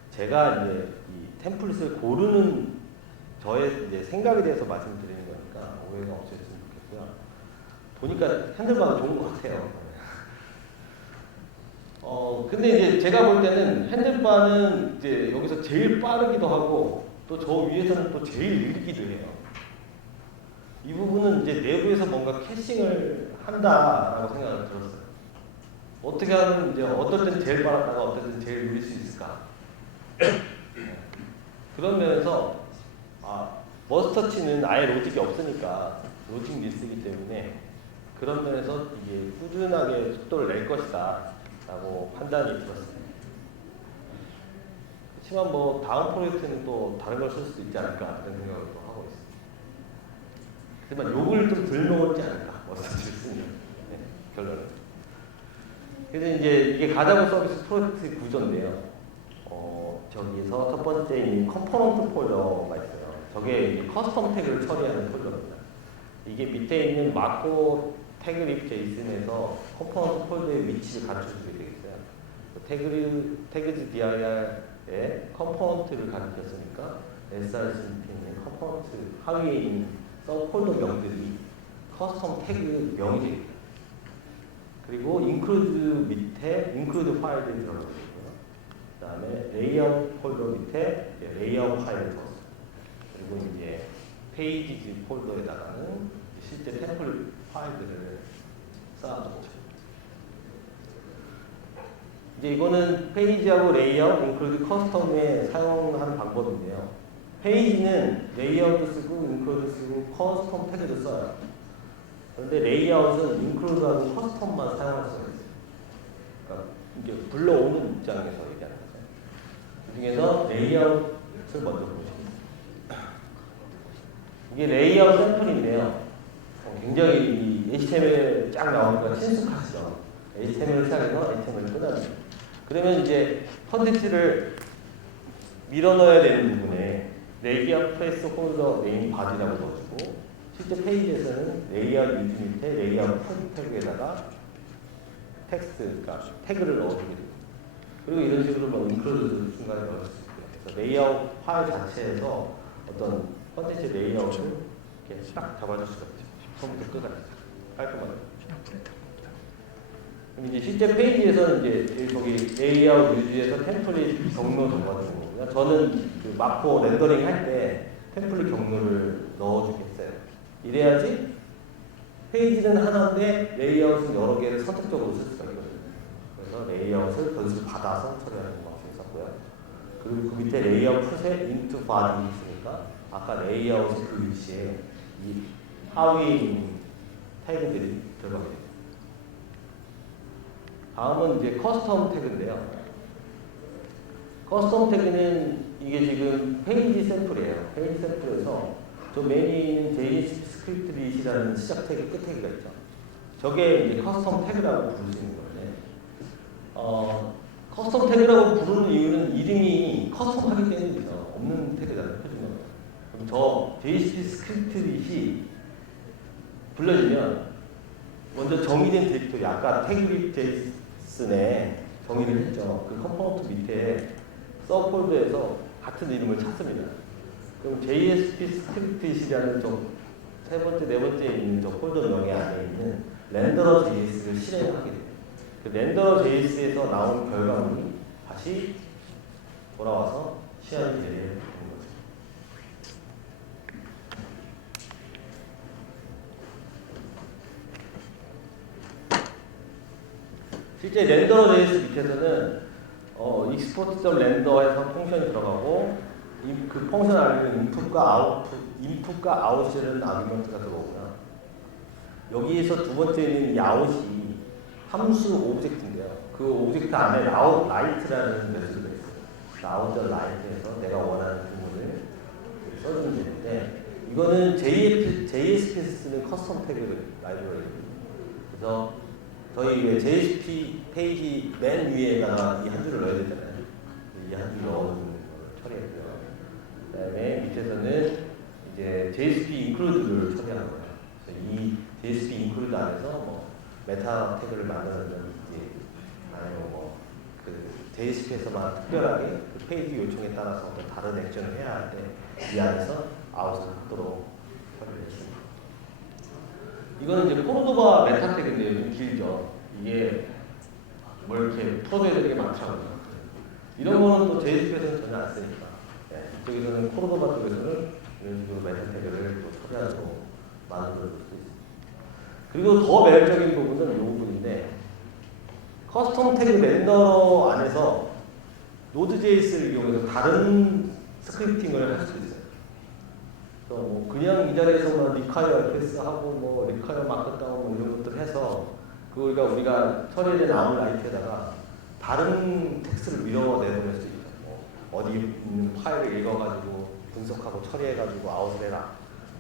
제가 이제 이 템플릿을 고르는 저의 이제 생각에 대해서 말씀드리는 거니까 오해가 없으셨으면 좋겠고요. 보니까 핸들바가 좋은 것 같아요. 근데 이제 제가 볼 때는 핸들바는 이제 여기서 제일 빠르기도 하고 또 저 위에서는 또 제일 느리기도 해요. 이 부분은 이제 내부에서 뭔가 캐싱을 한다라고 생각을 들었어요. 어떻게 하면 이제 어떨 땐 제일 빠르다가 어떨 땐 제일 느릴 수 있을까? 그런 면에서 머스터치는 아예 로직이 없으니까 로직 리스이기 때문에 그런 면에서 이게 꾸준하게 속도를 낼 것이다 라고 판단이 들었습니다. 그렇지만 뭐 다음 프로젝트는 또 다른 걸 쓸 수도 있지 않을까 이런 생각을 또 하고 있습니다. 하지만 욕을 좀 덜 먹었지 않을까 머스터치를 쓰면 결론은. 그래서 이제 이게 가자고 서비스 프로젝트 구조인데요. 저기서 첫 번째 있는 컴포넌트 폴더가 있어요. 저게 커스텀 태그를 처리하는 폴더입니다. 이게 밑에 있는 마코 태그립 제이슨에서 컴포넌트 폴더의 위치를 가르쳐주게 되겠어요. 태그즈 DIR에 컴포넌트를 가르쳤으니까 SRC 밑에 있는 컴포넌트 하위에 있는 서브 폴더 명들이 커스텀 태그 명이 되겠죠. 그리고 include 밑에 include 파일들이 들어가고 있고요. 그 다음에 레이아웃 폴더 밑에 레이아웃 파일을 넣었어요. 그리고 이제 페이지즈 폴더에다가는 실제 템플 파일들을 쌓아두고 이제 이제 이거는 페이지하고 레이아웃, 인클루드, 커스텀에 사용하는 방법인데요. 페이지는 레이아웃도 쓰고, 인클루드 쓰고, 커스텀 태그도 써요. 그런데 레이아웃은 인클루드하고 커스텀만 사용할 수가 있어요. 그러니까 이게 불러오는 입장에서 얘기하는 거죠. 그 중에서 레이아웃을 먼저 보시겠습니다. 이게 레이아웃 샘플인데요. 굉장히 이 HTML 쫙 나오니까 친숙하시죠. HTML 시작해서 HTML 끝납니다. 그러면 이제 컨텐츠를 밀어 넣어야 되는 부분에 레이아웃 플레이스 홀더 네임 바디라고 넣어주고, 실제 페이지에서는 레이아웃 위드 밑에 레이아웃 태그에다가 텍스트, 그러니까 태그를 넣어주게 됩니다. 그리고 이런 식으로 뭐 인클루드 중간에 넣을 수 있고요. 그래서 레이아웃 파일 자체에서 어떤 컨텐츠 레이아웃을 이렇게 딱 잡아줄 수가 있죠. 처음부터 끝까지 깔끔하게. 그럼 이제 실제 페이지에서는 이제 저기 레이아웃 유지에서 템플릿 경로 적어주는 거고요. 저는 그 마포 렌더링 할 때 템플릿 경로를 넣어주겠어요. 이래야지 페이지는 하나인데 레이아웃은 여러 개를 선택적으로 쓸 수가 있거든요. 그래서 레이아웃을 거기서 받아서 처리하는 방식을 썼고요. 그리고 그 밑에 레이아웃 풋에 into body 있으니까 아까 레이아웃 그 위치에 이 하위 태그들이 들어가게 됩니다. 다음은 이제 커스텀 태그인데요. 커스텀 태그는 이게 지금 페이지 샘플이에요. 페이지 샘플에서 저 맨 위에 있는 JS 스크립트 릿이라는 시작 태그, 끝 태그가 있죠. 저게 이제 커스텀 태그라고 부를 수 있는 건데, 커스텀 태그라고 부르는 이유는 이름이 커스텀하기 때문이죠. 없는 태그잖아요. 표준어가. 그럼 저 JS 스크립트 릿이 불러지면 먼저 정의된 디렉토리, 아까 태그 JSN에 정의를 했죠. 그 컴포넌트 밑에 서브폴더에서 같은 이름을 찾습니다. 그럼 JSP 스크립트이라는 세 번째, 네 번째에 있는 저 폴더 명의 안에 있는 렌더러 JS를 실행하게 됩니다. 그 렌더러 JS에서 나온 결과물이 다시 돌아와서 CI 대리에 되는 거죠. 실제 렌더러 JS 밑에서는 export.render에서 펑션이 들어가고, 그 펑션 안에는 인풋과 아웃이라는 아규먼트가 들어오고요. 여기에서 두 번째는 이 아웃이 함수 오브젝트인데요. 그 오브젝트 안에 라이트라는 메시지가 있어요. 라이트에서 내가 원하는 부분을 써주면 되는데, 이거는 JSP에서 쓰는 커스텀 태그 라이브러리입니다. 그래서 저희 JSP 페이지 맨 위에다가 이 한 줄을 넣어야 되잖아요. 이 한 줄 넣어주는 걸 처리했고요. 그 다음에 밑에서는 이제 JSP 인클루드를 처리하는 거예요. 그래서 이 JSP 인클루드 안에서 뭐 메타 태그를 만들었는지, 아니면 뭐 그 JSP에서만 특별하게 그 페이지 요청에 따라서 어떤 다른 액션을 해야 할 때 이 안에서 아웃을 하도록 처리를 했습니다. 이거는 이제 코르도바 메타 태그인데 요즘 길죠. 이게 뭘 이렇게 풀어줘야 되는 게 많더라고요. 이런 거는 또 JSP에서는 전혀 안 쓰니까. 이쪽에서는 코르도바 쪽에서는 이런 식으로 메타 태그를 또 처리하도록 만들어 줄 수 있습니다. 그리고 더 매력적인 부분은 이 부분인데, 커스텀 태그 렌더러 안에서 노드.js를 이용해서 다른 스크립팅을 할 수 있어요. 그래서 뭐 그냥 이 자리에서만 리콰이어 패스하고 뭐 리콰이어 마크다운 뭐 이런 것들 해서 그러니까 우리가 처리된 아웃라이트에다가 다른 텍스트를 밀어내놓을 수 있죠. 뭐 어디 있는 파일을 읽어가지고 분석하고 처리해가지고 아웃을 해라.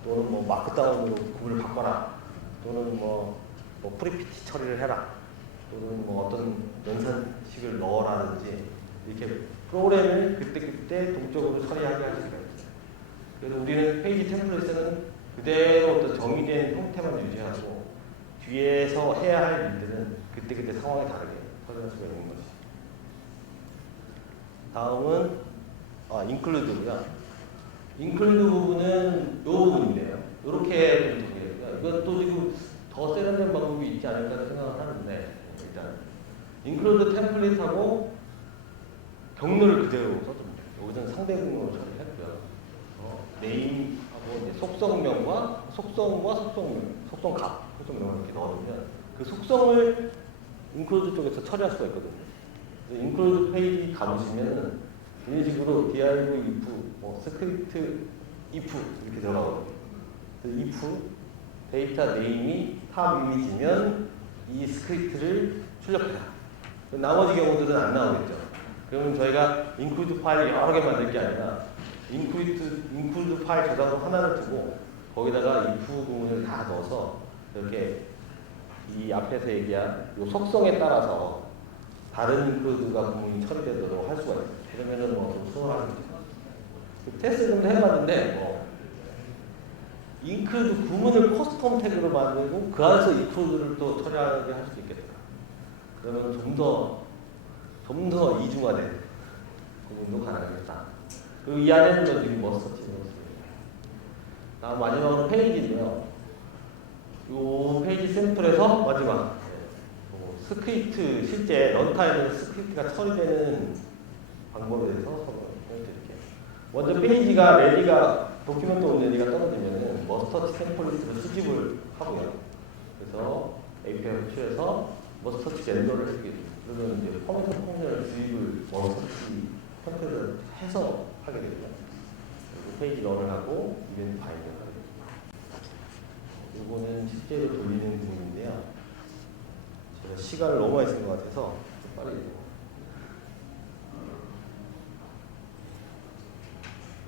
또는 뭐 마크다운으로 구분을 바꿔라. 또는 뭐 프리피티 처리를 해라. 또는 뭐 어떤 연산식을 넣어라든지 이렇게 프로그램을 그때그때 동적으로 처리하게 할 수가 있어요. 그래서 우리는 페이지 템플릿에는 그대로 어떤 정의된 형태만 유지하고 뒤에서 해야 할 일들은 그때그때 상황에 다르게 처리할 수가 있는 것이죠. 다음은 인클루드고요. 인클루드 부분은 이 부분인데요. 이렇게 좀 정리해요. 이것도 지금 더 세련된 방법이 있지 않을까 생각을 하는데, 일단 인클루드 템플릿하고 경로를 그대로 써줍니다. 여기서는 상대 경로를 처리했고요. 네임하고 속성명과 속성값, 속성명을 이렇게 넣어주면 그 속성을 인클루드 쪽에서 처리할 수가 있거든요. 인클루드 페이지 가보시면은 이런 식으로 div if, 스크립트 if 이렇게 들어가거든요. if 데이터 네임이 탑 이미지면 이 스크립트를 출력해라. 나머지 경우들은 안 나오겠죠. 그러면 저희가 include 파일 여러 개 만들 게 아니라 include 파일 저장소 하나를 두고 거기다가 if 부분을 다 넣어서 이렇게 이 앞에서 얘기한 이 속성에 따라서 다른 include가 구문이 처리되도록 할 수가 있어요. 그러면은 좀 수월하겠죠. 테스트 좀 해봤는데 include 구문을 커스텀 태그로 만들고 그 안에서 include를 또 처리하게 할 수도 있겠다. 그러면 좀 더 이중화된 구문도 가능하겠다. 그리고 이 안에는 지금 머스터치가 있습니다. 다음 마지막으로 페이지인데요. 이 페이지 샘플에서 마지막 스크립트 실제 런타임에서 스크립트가 처리되는 방법에 대해서 설명드릴게요. 먼저 페이지가 레디가 도큐멘트 온 레디가 떨어지면은 머스터치 템플릿으로 수집을 하고요. 그래서 API 호출해서 머스터치 렌더를 쓰게 됩니다. 그러면 이제 펑션 펑션을 주입을 머스터치 형태를 해서 하게 되고요. 그리고 페이지 런을 하고 이벤트 바인딩을 하게 됩니다. 이거는 실제로 돌리는 부분인데요. 제가 시간을 너무 많이 쓴 것 같아서 좀 빨리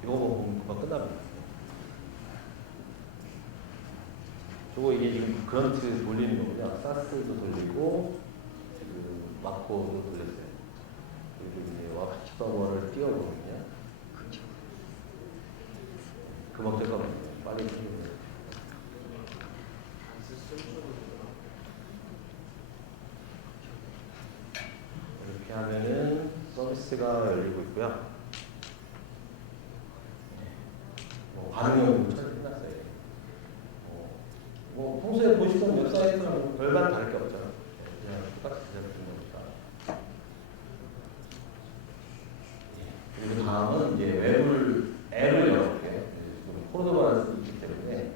이거 보면 금방 끝납니다. 저거 이게 지금 그런트 돌리는 거고요. 사스도 돌리고 지금 마코도 돌렸어요. 그리고 이제 와프치 서버를 띄워보거든요. 금방 될 겁니다. 빨리 띄우면. 이렇게 하면은 서비스가 열리고 있고요. 반응형으로 처리 끝났어요. 평소에 보시던 웹사이트랑 별반 다를 게 없죠. 그냥 똑같이 제작된 거니까. 그리고 다음은 이제 앱을 열어볼게요. 지금 코르도바를 쓰고 있기 때문에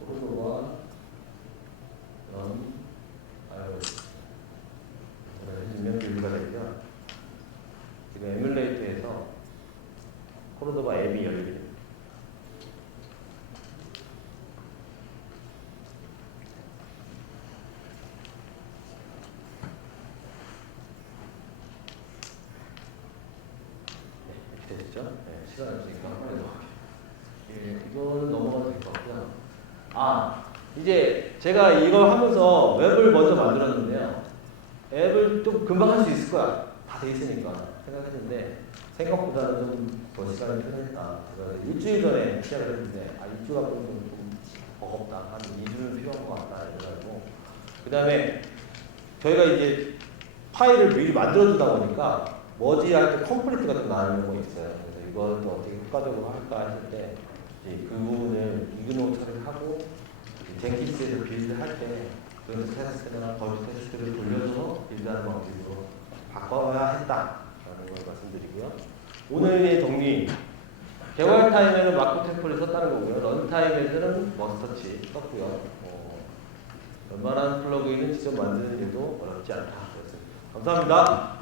코르도바 iOS 해주면 빌드가 되고요. 지금 에뮬레이터에서 코르도바 앱이 열리게 됩니다. 됐죠? 네, 시간이 없으니까 빨리 넘어갈게요. 예, 이거는 넘어가도 될 것 같고요. 이제 제가 이걸 하면서 웹을 먼저 만들었는데요. 앱을 좀 금방 할 수 있을 거야. 다 돼 있으니까 생각했는데 생각보다는 좀 더 시간이 필요했다. 그래서 일주일 전에 시작을 했는데 일주일 앞으로 좀 버겁다. 한 2주는 필요한 것 같다. 이래가지고 그 다음에 저희가 이제 파일을 미리 만들어주다 보니까 머지할 때 컴플리트가 좀 나는 경우가 있어요. 그래서 이걸 또 어떻게 효과적으로 할까 했을 때 그 부분을 이그노 처리하고 젠킨스에서 빌드할 때 그런 테스트나 버즈 테스트를 돌려서 빌드하는 방식으로 바꿔야 했다라는 걸 말씀드리고요. 오늘의 정리, 개발 타임에는 마크 템플을 썼다는 거고요. 런 타임에서는 머스터치 썼고요. 웬만한 플러그인은 직접 만드는 일도 어렵지 않다. 감사합니다.